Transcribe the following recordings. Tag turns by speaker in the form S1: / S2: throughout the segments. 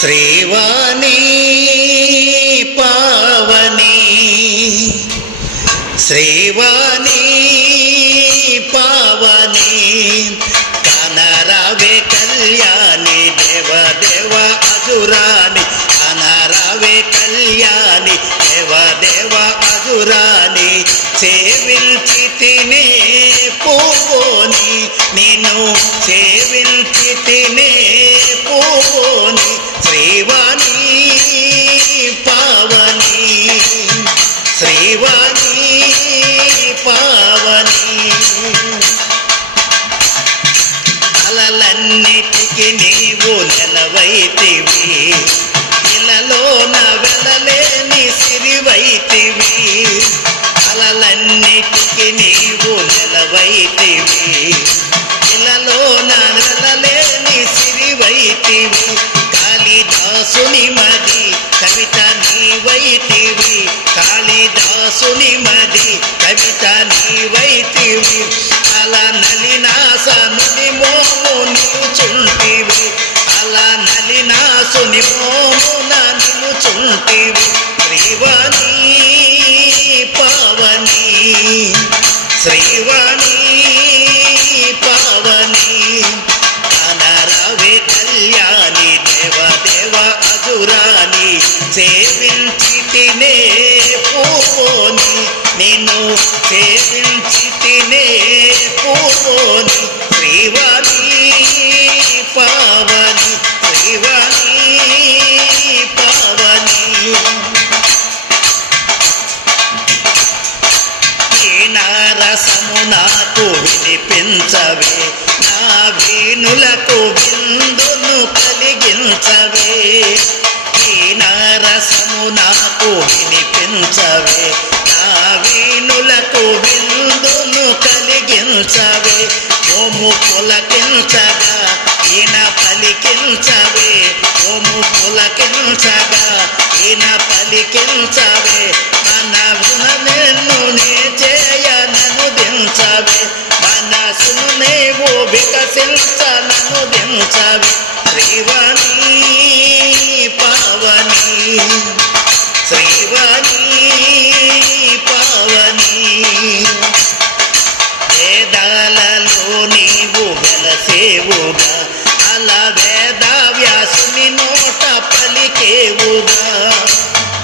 S1: శ్రీవాణి పావని. శ్రీవాణి పావని. కనరవే కళ్యాణి దేవ దేవ అజురాని కనరవే కళ్యాణి దేవ దేవ అజురాని సేవించి తినే పోని నేను సేవించి తినే అలలోన వెళ్ళలేని సిరివైతివి. అలలన్నిటికి నీవు నిలవైతివి. ఇలలోన వెళ్ళలేని సిరివైతివి. కాళిదాసుని మది కవిత నీవైతివి. కాళిదాసుని మది కవిత నీవైతివి. అలా నలినాసనుని మోము నిలుచుంటివి నలినాసుని మోమున నిలుచుంటివి శ్రీవాణి పవని. శ్రీవాణి పవని. అనరవే కళ్యాణి దేవ దేవ అజురాని. సేవించి తినే పూని నిన్ను సేవించి రసము నాకు వినిపించవే. నా వీణులకు విందును కలిగించవే. రసము నాకు వినిపించవే. నా వీణులకు విందును కలిగించవే. ఓము పులకించగా ఈయన పలికించవే. ఓము పులకించగా ఈయన పలికించవే. మన నిన్ను అలలో నీవు వెలసేవుగా అలా వేద వ్యాసుని నోట పలికేవుగా.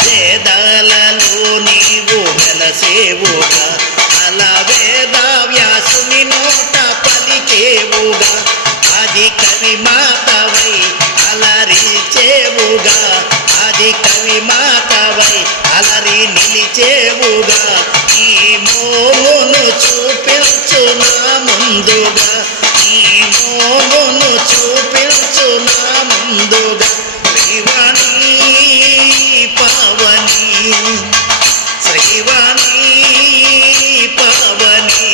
S1: వేదాలలో నీవు వెలసేవుగా అలా వేద వ్యాసుని నోట పలికేవుగా. అది కవి మాతవై అలరిచేవుగా అది కవి మాతవై అలరి నిలిచేవుగా. ఈ మోను ముందుగా ఈ మోమును చూపించు నా ముందుగా. శ్రీవాణి పవని శ్రీవాణి పవని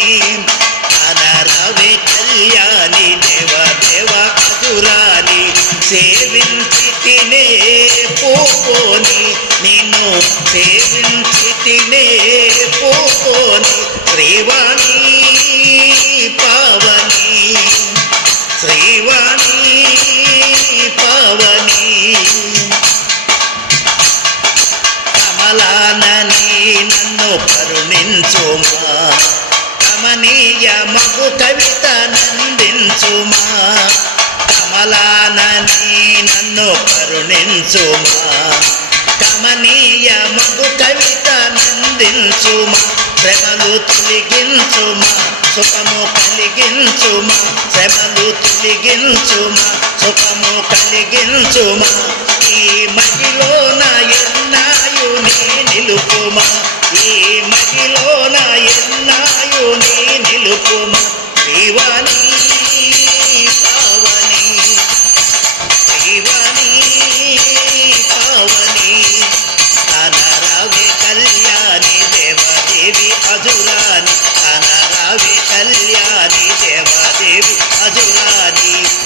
S1: అనరవి కళ్యాణి దేవ దేవ అదురాని సేవించి తినే పోని నిన్ను సేవించి తినే పోని శ్రీవాణి కమలానని నన్ను కరుణించుమా. కమనీయ మగు కవిత నందించుమా. కమలానని నన్ను కరుణించుమా. కమనీయ మగు కవిత నందించుమా. శ్రమలు తొలగించుమా. సుఖము కలిగించుమా శ్రమలు తొలగించుమా సుఖము కలిగించుమా. ఈ మహిలోన ఎన్నాయు నీ నిలుపుమా ఈ మహిలోన ఎన్నాయు నీ నిలుపుమా. శ్రీవాణి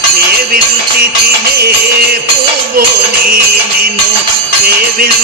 S1: సేవించి తినే పోబోని నిన్ను సేవించ